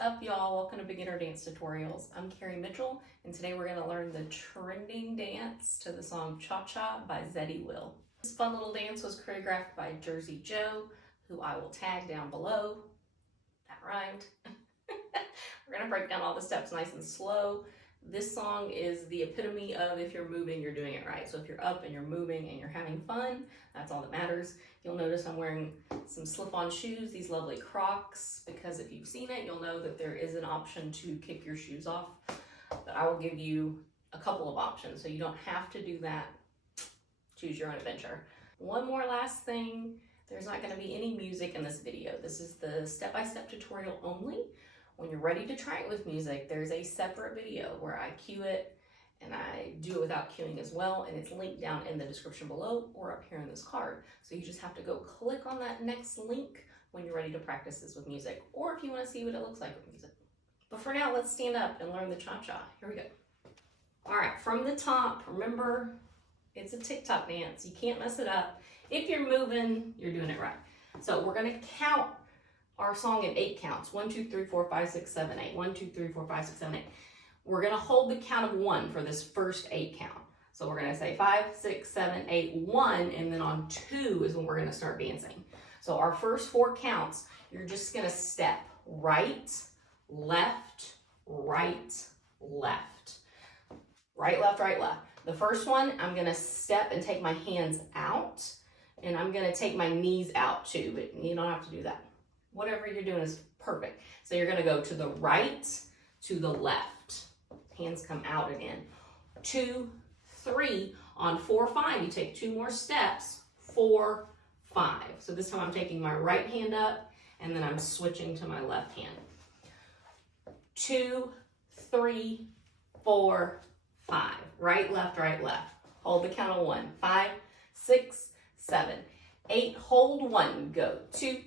up, y'all? Welcome to Beginner Dance Tutorials. I'm Carrie Mitchell, and today we're going to learn the trending dance to the song Cha-Cha by Zeddy. This fun little dance was choreographed by Jersey Joe, who I will tag down below. That rhymed. We're going to break down all the steps nice and slow. This song is the epitome of if you're moving, you're doing it right. So if you're up and you're moving and you're having fun, that's all that matters. You'll notice I'm wearing some slip-on shoes, these lovely Crocs, because if you've seen it, you'll know that there is an option to kick your shoes off. But I will give you a couple of options, so you don't have to do that. Choose your own adventure. One more last thing, there's not going to be any music in this video. This is the step-by-step tutorial only. When you're ready to try it with music, there's a separate video where I cue it and I do it without cueing as well, and it's linked down in the description below or up here in this card. So you just have to go click on that next link when you're ready to practice this with music, or if you want to see what it looks like with music. But for now, let's stand up and learn the cha-cha. Here we go. All right, from the top, remember, it's a TikTok dance. You can't mess it up. If you're moving, you're doing it right. So we're gonna count our song in 8 counts. 1, 2, 3, 4, 5, 6, 7, 8. 1, 2, 3, 4, 5, 6, 7, 8. We're gonna hold the count of 1 for this first 8 count. So we're gonna say 5, 6, 7, 8, 1, and then on 2 is when we're gonna start dancing. So our first 4 counts, you're just gonna step right, left, right, left. Right, left, right, left. The first one, I'm gonna step and take my hands out, and I'm gonna take my knees out too, but you don't have to do that. Whatever you're doing is perfect. So you're gonna go to the right, to the left. Hands come out and in. 2, 3, on 4, 5, you take 2 more steps, 4, 5. So this time I'm taking my right hand up and then I'm switching to my left hand. 2, 3, 4, 5. Right, left, right, left. Hold the count of 1. 5, 6, 7, 8. Hold 1. Go. 2,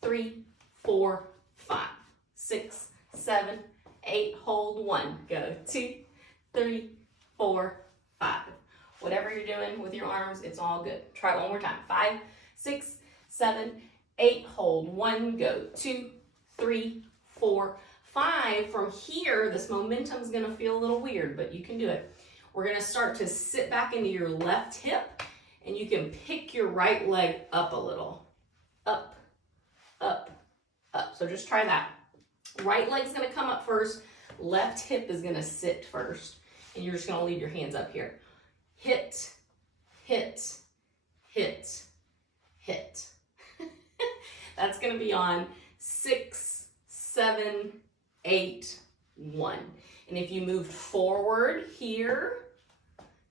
3, 4, 5, 6, 7, 8. Hold 1. Go. 2, 3, 4, 5. Whatever you're doing with your arms, it's all good. Try it one more time. 5, 6, 7, 8. Hold 1. Go. 2, 3, 4, 5. From here, this momentum is going to feel a little weird, but you can do it. We're going to start to sit back into your left hip, and you can pick your right leg up a little. Up, up, up. So just try that. Right leg's going to come up first. Left hip is going to sit first. And you're just going to leave your hands up here. Hit, hit, hit, hit. That's going to be on 6, 7, 8, 1. And if you moved forward here,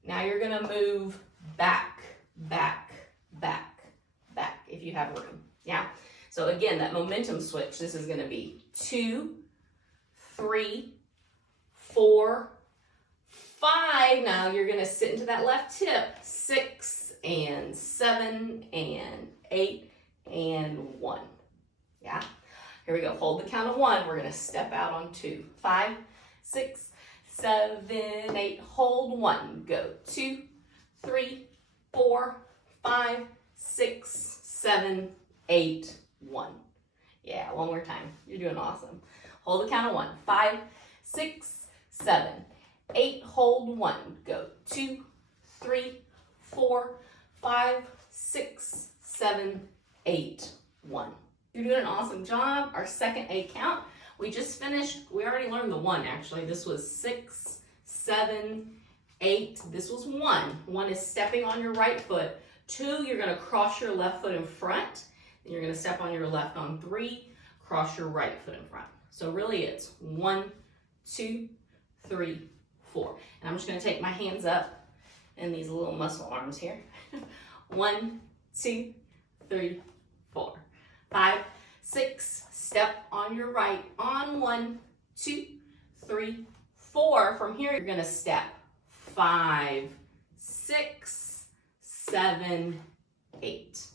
now you're going to move back, back, back, back if you have room. Yeah. So again, that momentum switch, this is going to be 2, 3, 4, 5. Now you're going to sit into that left hip. 6 and 7 and 8 and 1. Yeah. Here we go. Hold the count of 1. We're going to step out on 2. 5, 6, 7, 8. Hold 1. Go. 2, 3, 4, 5, 6, 7, 8, 1. Yeah, one more time. You're doing awesome. Hold the count of 1. 5, 6, 7, 8. Hold 1. Go. 2, 3, 4, 5, 6, 7, 8, 1. You're doing an awesome job. Our second 8 count. We just finished. We already learned the 1 actually. This was 6, 7, 8. This was 1. 1 is stepping on your right foot. 2, you're going to cross your left foot in front. Then you're going to step on your left on 3, cross your right foot in front. So really it's 1, 2, 3, 4. And I'm just going to take my hands up and these little muscle arms here. 1, 2, 3, 4. 5, 6, step on your right on 1, 2, 3, 4. From here, you're going to step 5, 6, 7, 8.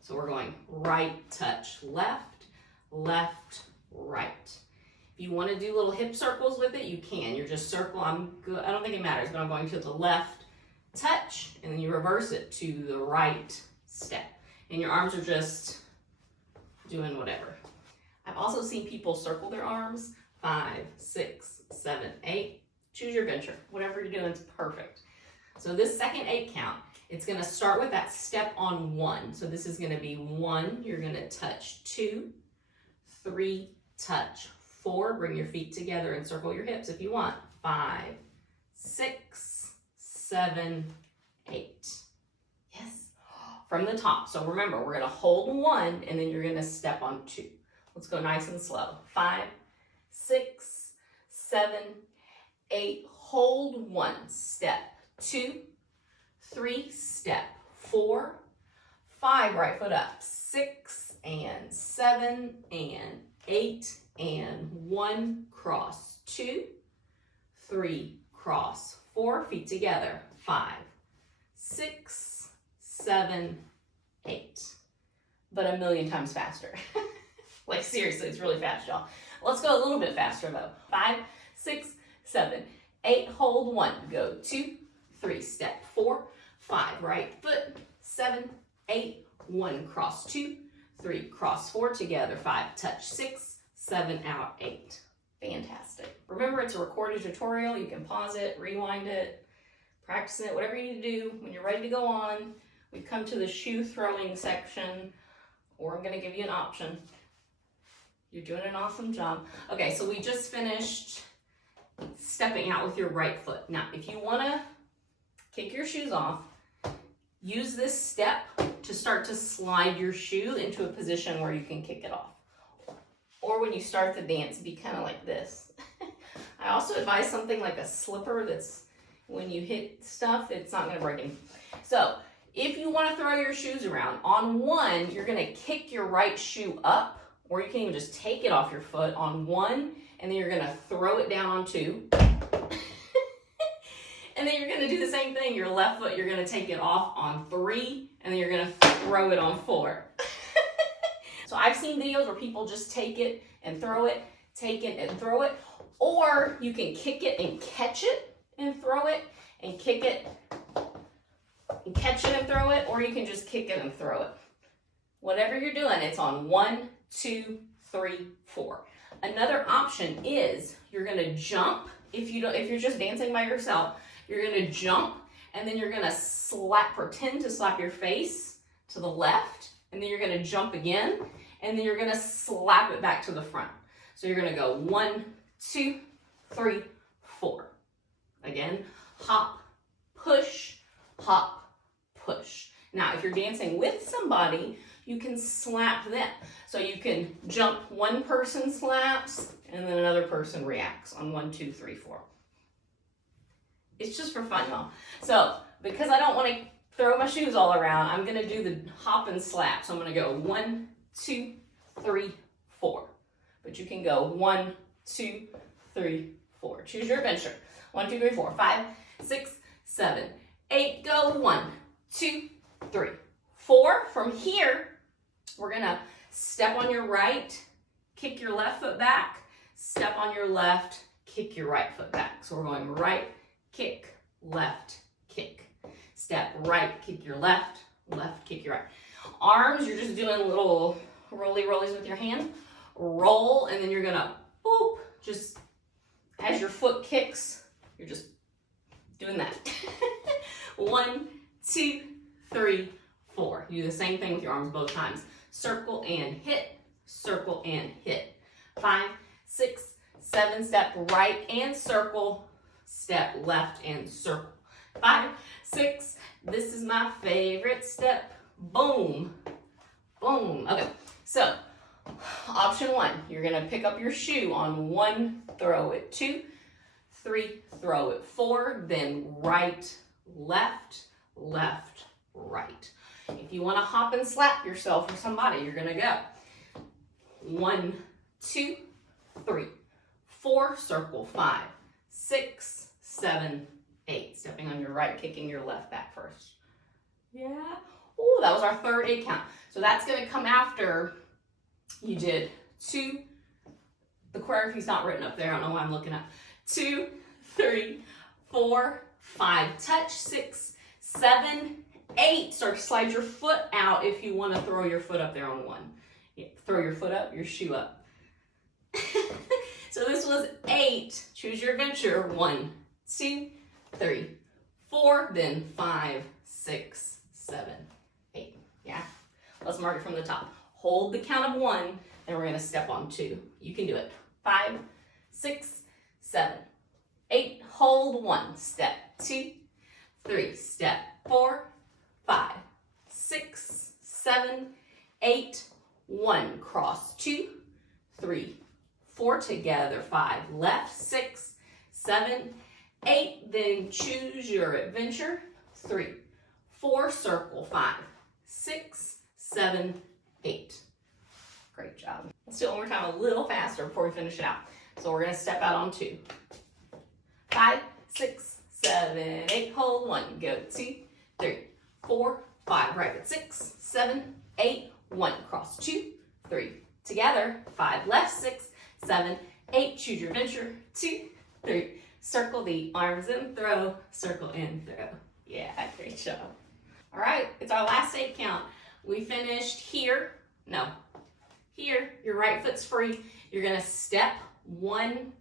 So we're going right touch left, left, right. If you want to do little hip circles with it, you can. You're just circle. I don't think it matters, but I'm going to the left touch, and then you reverse it to the right step. And your arms are just doing whatever. I've also seen people circle their arms. 5, 6, 7, 8. Choose your adventure. Whatever you're doing is perfect. So this second 8 count, it's going to start with that step on 1. So this is going to be 1. You're going to touch 2, 3, touch 4. Bring your feet together and circle your hips if you want. 5, 6, 7, 8. Yes. From the top. So remember, we're going to hold 1 and then you're going to step on 2. Let's go nice and slow. 5, 6, 7, 8. Hold 1. Step 2, 3, step 4, 5, right foot up. 6 and 7 and 8 and 1, cross 2, 3, cross 4, feet together. 5, 6, 7, 8. But a million times faster. Like seriously, it's really fast, y'all. Let's go a little bit faster though. 5, 6, 7, 8, hold 1, go 2, 3, step 4, 5, right foot, 7, 8, 1, cross 2, 3, cross 4, together, 5, touch 6, 7, out, 8. Fantastic. Remember, it's a recorded tutorial. You can pause it, rewind it, practice it, whatever you need to do. When you're ready to go on, we've come to the shoe throwing section, or I'm going to give you an option. You're doing an awesome job. Okay, so we just finished stepping out with your right foot. Now, if you want to kick your shoes off, use this step to start to slide your shoe into a position where you can kick it off. Or when you start the dance, be kind of like this. I also advise something like a slipper that's, when you hit stuff, it's not going to break any. So, if you want to throw your shoes around, on 1, you're going to kick your right shoe up, or you can even just take it off your foot on 1, and then you're going to throw it down on 2. And then you're going to do the same thing. Your left foot, you're going to take it off on 3, and then you're going to throw it on 4. So I've seen videos where people just take it and throw it, take it and throw it, or you can kick it and catch it and throw it, and kick it and catch it and throw it, or you can just kick it and throw it. Whatever you're doing, it's on 1, 2, 3, 4. Another option is you're going to jump. If you're just dancing by yourself, you're going to jump, and then you're going to pretend to slap your face to the left, and then you're going to jump again, and then you're going to slap it back to the front. So you're going to go 1, 2, 3, 4. Again, hop, push, hop, push. Now, if you're dancing with somebody, you can slap them. So you can jump, one person slaps, and then another person reacts on 1, 2, 3, 4. It's just for fun, y'all. So, because I don't want to throw my shoes all around, I'm going to do the hop and slap. So I'm going to go 1, 2, 3, 4. But you can go 1, 2, 3, 4. Choose your adventure. 1, 2, 3, 4, 5, 6, 7, 8. Go 1, 2, 3, 4. From here, we're going to step on your right, kick your left foot back, step on your left, kick your right foot back. So we're going right, kick, left, kick. Step right, kick your left, left, kick your right. Arms, you're just doing little rollies with your hand. Roll, and then you're gonna, boop, just as your foot kicks, you're just doing that. 1, 2, 3, 4. You do the same thing with your arms both times. Circle and hit, circle and hit. 5, 6, 7, step right and circle, step left and circle. 5, 6, this is my favorite step. Boom, boom. Okay, so option 1, you're gonna pick up your shoe on 1, throw it 2, 3, throw it 4, then right, left, left, right. If you wanna hop and slap yourself or somebody, you're gonna go 1, 2, 3, 4, circle 5, 6, 7, 8. Stepping on your right, kicking your left back first. Yeah. Oh, that was our third 8 count. So that's going to come after you did 2. The choreography's not written up there. I don't know why I'm looking up. 2, 3, 4, 5. Touch. 6, 7, 8. Start to slide your foot out if you want to throw your foot up there on 1. Yeah, throw your foot up, your shoe up. So this was 8. Choose your adventure. 1, 2, 3, 4, then 5, 6, 7, 8. Yeah? Let's mark it from the top. Hold the count of 1, and we're going to step on 2. You can do it. 5, 6, 7, 8. Hold 1. Step 2, 3. Step 4, 5, 6, 7, 8. 1. Cross 2, 3, 4 together. 5. Left. 6, 7, 8. Then choose your adventure. 3, 4. Circle. 5, 6, 7, 8. Great job. Let's do it one more time a little faster before we finish it out. So we're going to step out on 2. 5, 6, 7, 8. Hold 1. Go 2, 3, 4, 5. Right foot. 6, 7, 8. 1. Cross 2, 3. Together. 5. Left. 6, 7, 8. Choose your adventure. 2, 3. Circle the arms and throw. Circle and throw. Yeah, great job. All right, it's our last 8 count. We finished here. No. Here, your right foot's free. You're going to step 1,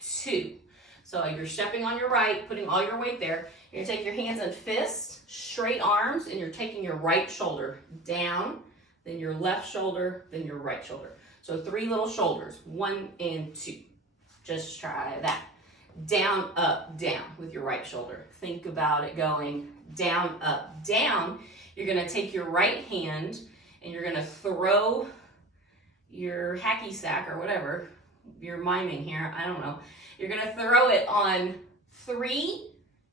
2. So you're stepping on your right, putting all your weight there. You're going to take your hands and fists, straight arms, and you're taking your right shoulder down, then your left shoulder, then your right shoulder. So 3 little shoulders, 1 and 2. Just try that. Down, up, down with your right shoulder. Think about it going down, up, down. You're going to take your right hand and you're going to throw your hacky sack or whatever, you're miming here, I don't know. You're going to throw it on 3,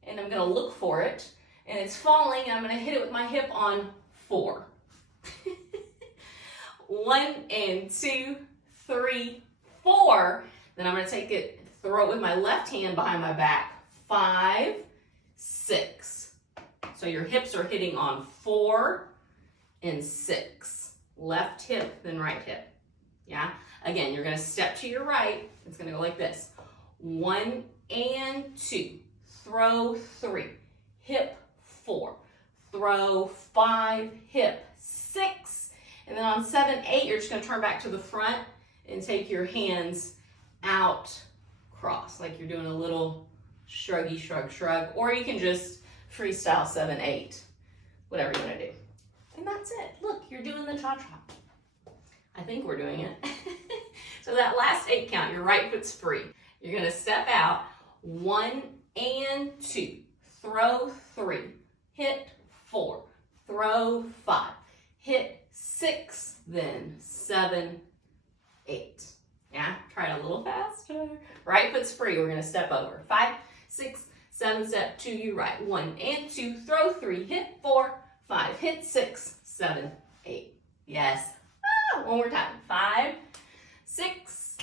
and I'm going to look for it, and it's falling, and I'm going to hit it with my hip on 4. 1 and 2, 3, 4. Then I'm going to take it, throw it with my left hand behind my back. 5, 6. So your hips are hitting on 4 and 6. Left hip, then right hip. Yeah? Again, you're going to step to your right. It's going to go like this. 1 and 2. Throw 3. Hip 4. Throw 5. Hip 6. And then on 7, 8, you're just going to turn back to the front and take your hands out, cross, like you're doing a little shruggy, shrug, shrug. Or you can just freestyle 7, 8. Whatever you want to do. And that's it. Look, you're doing the cha-cha. I think we're doing it. So that last 8 count, your right foot's free. You're going to step out, 1 and 2. Throw 3. Hit 4. Throw 5. Hit 6. Then 7, 8. Yeah, try it a little faster. Right foot's free. We're going to step over. 5, 6, 7, step to your right. 1 and 2. Throw 3. Hit 4. 5. Hit 6. 7, 8. Yes. One more time. 5, 6,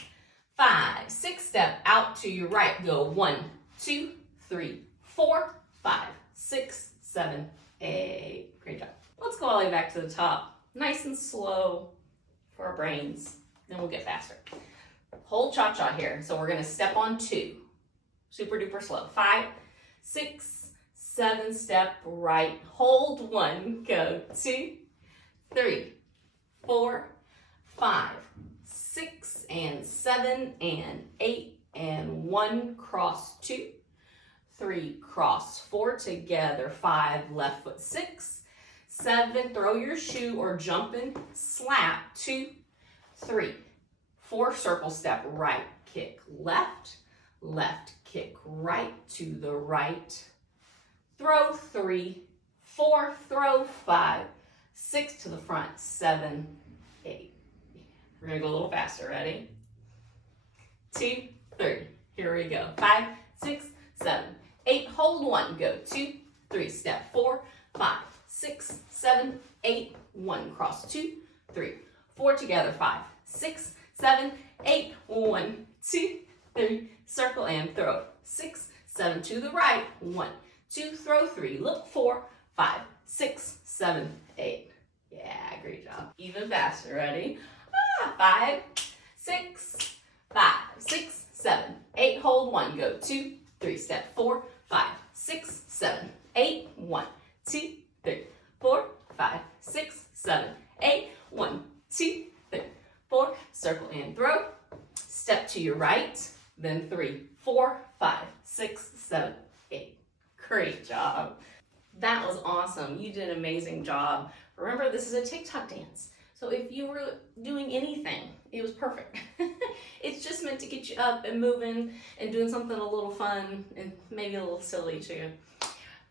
5. 6. Step out to your right. Go 1, 2, 3, 4, 5, 6, 7, 8. Great job. Let's go all the way back to the top. Nice and slow for our brains. Then we'll get faster. Hold cha-cha here. So we're going to step on 2. Super duper slow. 5, 6, 7. Step right. Hold 1. Go 2, 3, 4, 5, 6, and 7, and 8, and 1, cross 2, 3, cross 4 together, 5, left foot 6, 7, throw your shoe or jump and slap, 2, 3, 4, circle step right, kick left, left kick right to the right, throw 3, 4, throw 5, 6 to the front, 7, 8. We're going to go a little faster. Ready? 2, 3. Here we go. 5, 6, 7, 8. Hold 1. Go 2, 3. Step 4, 5, 6, 7, 8. 1. Cross 2, 3, 4 together. 5, 6, 7, 8. 1, 2, 3. Circle and throw. 6, 7 to the right. 1, 2. Throw 3. Look 4, 5, 6, 7, 8. Yeah, great job. Even faster. Ready? 5, 6, 5, 6, 7, 8. Hold 1. Go 2, 3. Step 4, 5, 6, 7, 8. 1, 2, 3, 4, 5, 6, 7, 8. 1, 2, 3, 4. Circle and throw. to your right, then 3, 4, 5, 6, 7, 8. Great job. That was awesome. You did an amazing job. Remember, this is a TikTok dance. So if you were doing anything, it was perfect. It's just meant to get you up and moving and doing something a little fun and maybe a little silly too.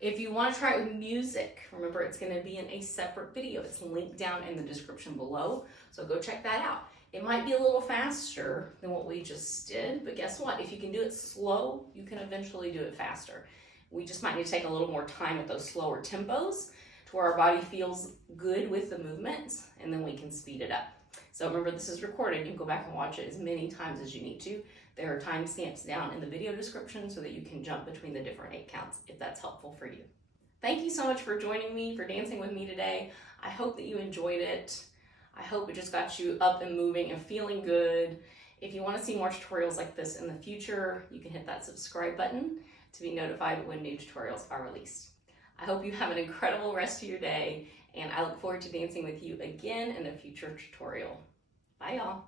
If you want to try it with music, remember it's going to be in a separate video. It's linked down in the description below, so go check that out. It might be a little faster than what we just did, but guess what? If you can do it slow, you can eventually do it faster. We just might need to take a little more time at those slower tempos to where our body feels good with the movements, and then we can speed it up. So remember, this is recorded. You can go back and watch it as many times as you need to. There are timestamps down in the video description so that you can jump between the different 8 counts if that's helpful for you. Thank you so much for joining me, for dancing with me today. I hope that you enjoyed it. I hope it just got you up and moving and feeling good. If you want to see more tutorials like this in the future, you can hit that subscribe button to be notified when new tutorials are released. I hope you have an incredible rest of your day, and I look forward to dancing with you again in a future tutorial. Bye, y'all.